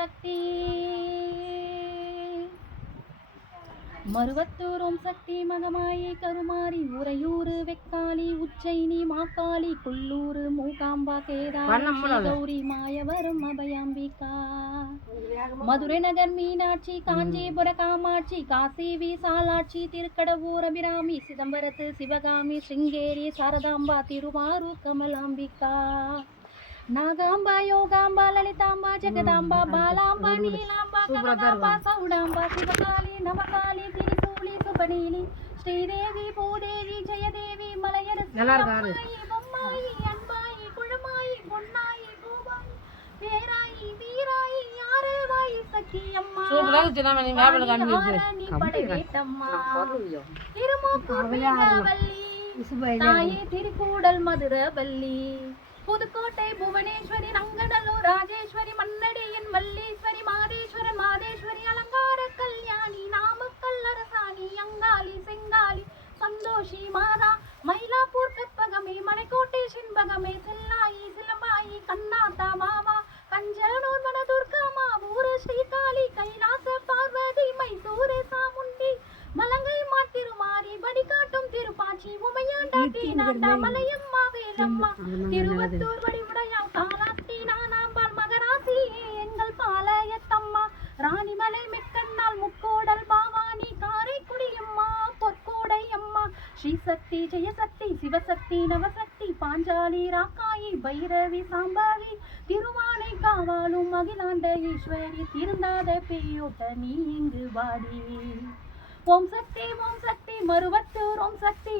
சக்தி மருவத்தூர் ஓம் சக்தி மகமாயி கருமாரி உறையூர் வெக்காளி உச்சைனி மாக்காளி குள்ளூர் மூகாம்பா கேதாரி கௌரி மாயவரம் அபயாம்பிகா மதுரை நகர் மீனாட்சி காஞ்சிபுர காமாட்சி காசி விசாலாட்சி திருக்கடவூர் அபிராமி சிதம்பரத்து சிவகாமி சிருங்கேரி சாரதாம்பா திருவாரூர் கமலாம்பிகா நாகாம்பா யோகாம்பா லலிதாம்பா ஜெகதாம்பா பாலாம்பா நீலாம்பா கமலாம்பா சௌடாம்பா சிவகாளி நவகாளி திரிசூலி சுபநீலி ஸ்ரீதேவி பூதேவி ஜெயதேவி மலையரசி பொம்மாயி அன்பாயி குழமாயி பொன்னாயி பூபாயி பேராயி வீராயி யாரேவாயி சக்தி அம்மா நீ படைவேட்டம்மா திருமூக்கூர் வீரவல்லி தாயே திருக்கூடல் மதுரவல்லி புதுக்கோட்டை புவனேஸ்வரி ரங்கநல்லூர் ராஜேஸ்வரி மன்னடியின் மல்லீஸ்வரி மாதேஸ்வரன் மாதேஸ்வரி அலங்கார கல்யாணி நாமக்கல் அரசாணி அங்காளி செங்காளி சந்தோஷி மாதா மயிலாப்பூர் கற்பகமே மலைக்கோட்டை சின்பகமே செல்லாயி சிலம்பாயி கண்ணாத்தா மாமா கஞ்சனூர் மனதுர்கமா ஊரு ஸ்ரீகாளி கைலாச பார்வதி மைசூரே சாமுண்டி மலங்கை மாத்திருமாரி வடிகாட்டும் திருப்பாச்சி உமையாண்டாட்டி நாட்டா மலையம்மா வேலம்மா திருவத்தூர் வடிவுடையாம் காலாட்டி நானாம்பாள் மகராசியே எங்கள் பாளையத்தம்மா ராணிமலை மெக்கண்ணால் முக்கோடல் பாவானி காரைக்குடியம்மா பொற்கோடை அம்மா ஸ்ரீசக்தி ஜெயசக்தி சிவசக்தி நவசக்தி பாஞ்சாலி ராக்காயி பைரவி சாம்பாவி திருவானை காவாலும் அகிலாண்ட ஈஸ்வரி திருந்தாத பேயோட்ட நீ இங்கு வாடி ஓம் சக்தி மருவத்தூர் ஓம் சக்தி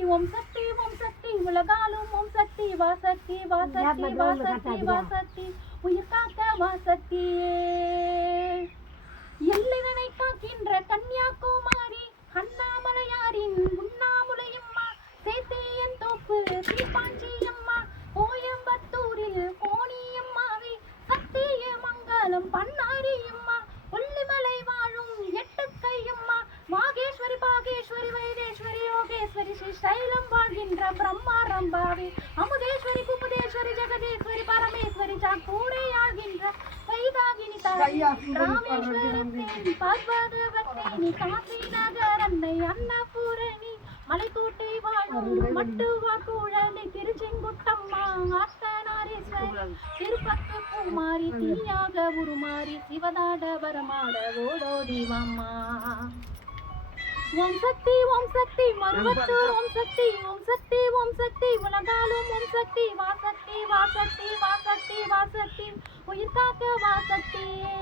உலகாலும் ஓம் சக்தி வாசக்தி உயிர் காக்க வாசக்தியே எல்லைவனை காக்கின்ற கன்னியாகுமாரி அண்ணாமலையாரின் உண்ணாமுலையம்மா சேத்தேயன் தோப்பு தீப்பாஞ்சி அம்மா கோயம்பத்தூரில் கோணியம்மாவே சத்திய மங்கலம் பண்ணாரி அம்மா கொல்லிமலை வாழும் எட்டுக்கையம்மா வாகேஸ்வரி பாகேஸ்வரி வைதேஸ்வரி யோகேஸ்வரி ஸ்ரீ சைலம் வாழ்கின்ற பிரம்மாரம்பாவே அமுதேஸ்வரி குமுதேஸ்வரி ஜெகதேஸ்வரி பரமேஸ்வரி சாக்கூரை ஆகின்ற வைதாகினி ராமேஸ்வரத்தேனி பர்வதவத்தேனி காசி நகர் அன்னை அன்னபூரணி மலைக்கோட்டை வாழும் மட்டுவா குழந்தை திருச்செங்குட்டம்மா அர்த்தநாரீஸ்வரி திருப்பத்து பூமாரி தீயாக உருமாறி சிவதாட வரமாட ஓடோடி வாம்மா ஓம் சக்தி மருவத்தூர் ஓம் சக்தி உலகாலும் ஓம் சக்தி வாசக்தி உயிர் காக்க வாசக்தியே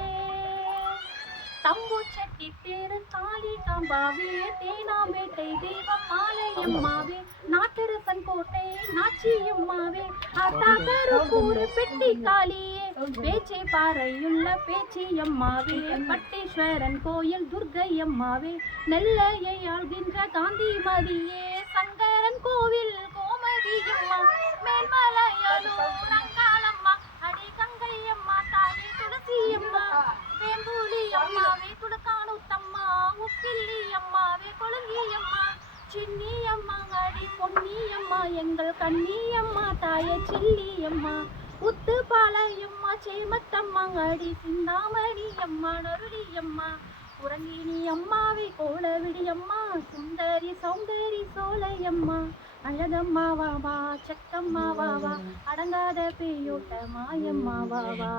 தம்பூச்சட்டி தேரு காளி காம்பாவே தேனாம்பேட்டை தெய்வம் மாலையம்மாவே நாட்டரசன் கோட்டை நாச்சியம்மாவே ஆத்தாக்கருப்பூர் பெட்டி காளியே பேச்சை பாறையுள்ள பேச்சியம்மாவே பட்டீஸ்வரன் கோயில் துர்க்கையம்மாவே நெல்லையை ஆள்கின்ற காந்திமதியே சங்கரன் கோவில் கோமதியம்மா மேல்மலையலூர் அங்காளம்மா அடி கங்கையம்மா தாயே துளசியம்மா வேம்பூலி அம்மாவே துளக்கானூத்தம்மா உப்பில்லி அம்மாவே கொழுங்கியம்மா சின்னி அம்மா அடி பொன்னியம்மா எங்கள் கண்ணியம்மா தாய சில்லியம்மா உத்துப்பாளையம்மா சேமத்தம்மா அடி சிந்தாமணி அம்மா நருளியம்மா உறங்கினி அம்மாவே கோலவிடியம்மா சுந்தரி சௌந்தரி சோலையம்மா அழகம்மா வாவா சக்கம்மா வாவா அடங்காத பேயோட்ட மாயம்மா வாவா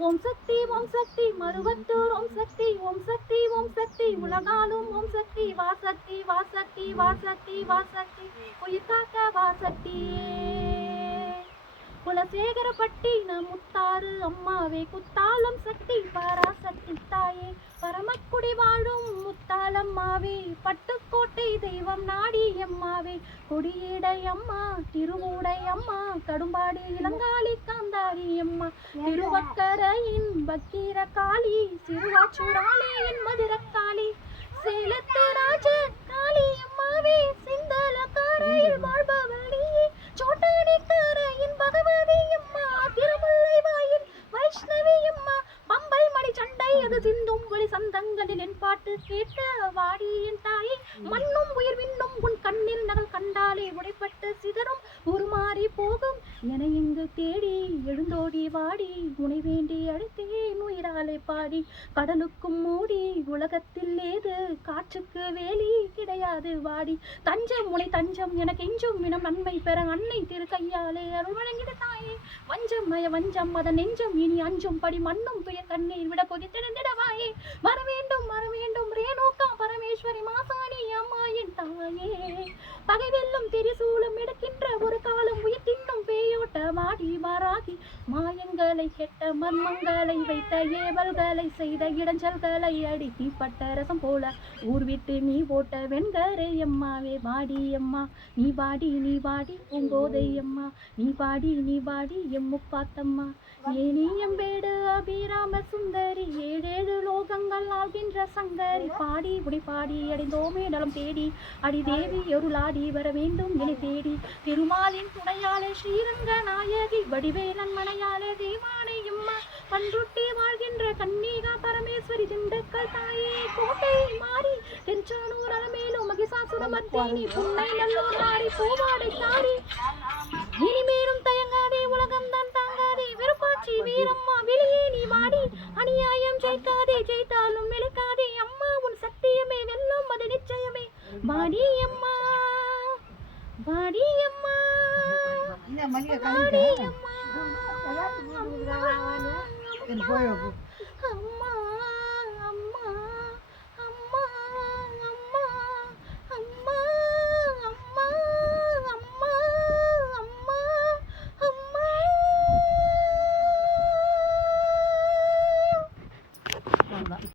ஓம் சக்தி மருவத்தூர் ஓம் சக்தி உலகாலும் ஓம் சக்தி வாசக்தி உயிர் காக்க வாசக்தியே குலசேகரப்பட்டினம் முத்தாறு அம்மாவே குத்தாலம் சக்தி பராசக்தி தாயே பரமக்குடி வாழும் முத்தாலம்மாவே பட்டுக்கோட்டை தெய்வம் நாடியம்மாவே கொடியேடையம்மா திருவூடையம்மா கடும்பாடி இளங்காளி காந்தாரி அம்மா திருவக்கரையின் பக்கீர காளி சிறுவாச்சூராளியின் மதுரக்காளி சேலத்து ராஜ காளி அம்மாவே சிந்தலக்காரையில் வாழ்பவளியே சோட்டாடிக்காரையின் பகவதி அம்மா திருமுல்லை வாயில் வைஷ்ணவி அம்மா பம்பை மணி சண்டை அது சிந்தும் ஒளி சந்தங்களில் என் பாட்டு கேட்ட வாடியின் தாயே மண்ணும் உயிர் விண்ணும் உன் கண்ணில் நகல் கண்டாலே உடைப்பட்டு சிதறும் உருமாறி போகும் என இங்கு தேடி எழுந்தோடி வாடி உனை வேண்டி அழைத்தேன் உயிராலே பாடி கடலுக்கும் மூடி உலகத்தில் ஏது காற்றுக்கு வேலி கிடையாது வாடி தஞ்சம் உனை தஞ்சம் எனக்கு எஞ்சும் இனம் நன்மை பெற அன்னை திரு கையாலே அருள் வழங்கிட தாயே வஞ்சம் மய வஞ்சம் அதன் நெஞ்சம் இனி அஞ்சும் படி மண்ணும் துயர் கண்ணீர் விட கொதித்திடந்திடவாயே வர வேண்டும் ரேணுகா பரமேஸ்வரி மாசாணி அம்மா என் தாயே பகை வெல்லும் திரிசூலம் எடுக்கின்ற ஒரு காலம் உயிர் தின்னும் பேயோட்ட வாடி வாராகி மாயங்களை கெட்ட மர்மங்களை வைத்த ஏவல்களை செய்த இடைஞ்சல்களை அடிக்கி பட்ட ரசம் போல ஊர் விட்டு நீ போட்ட வெண்கரை அம்மாவே வாடி அம்மா நீ வாடி பூங்கோதை அம்மா நீ வாடி எம்முப்பாத்தம்மா ஏனி எம்பேடு அபிராம சுந்தரி ஏழேழு லோகங்கள் ஆகின்ற சங்கரி பாடி பாடி அடைந்தோமே நலம் தேடி அடி தேவி அருளாடி வர வேண்டும் என தேடி திருமாலின் துணையாலே ஸ்ரீரங்க நாயகி வடிவேலன் மனையாலே தேவானை அம்மா பன்ருட்டி வாழ்கின்ற கன்னிகா பரமேஸ்வரி திண்டுக்கல் தாயே கோட்டை மாறி தென்சானூர் அலமேலும் மகிஷாசுர மர்த்தினி புன்னை நல்லூர் மாறி பூவாடை தாரி இனிமேலும் தயங்காதே உலகம் தான் தாங்காதே விருப்பாட்சி வீரம்மா வெளியே நீ வாடி அநியாயம் ஜெயிக்காதே ஜெயித்தாலும் நிலைக்காதே அம்மா உன் சத்தியமே வெல்லும் அது நிச்சயமே வாடி அம்மா வாடி அம்மா வாடி அம்மா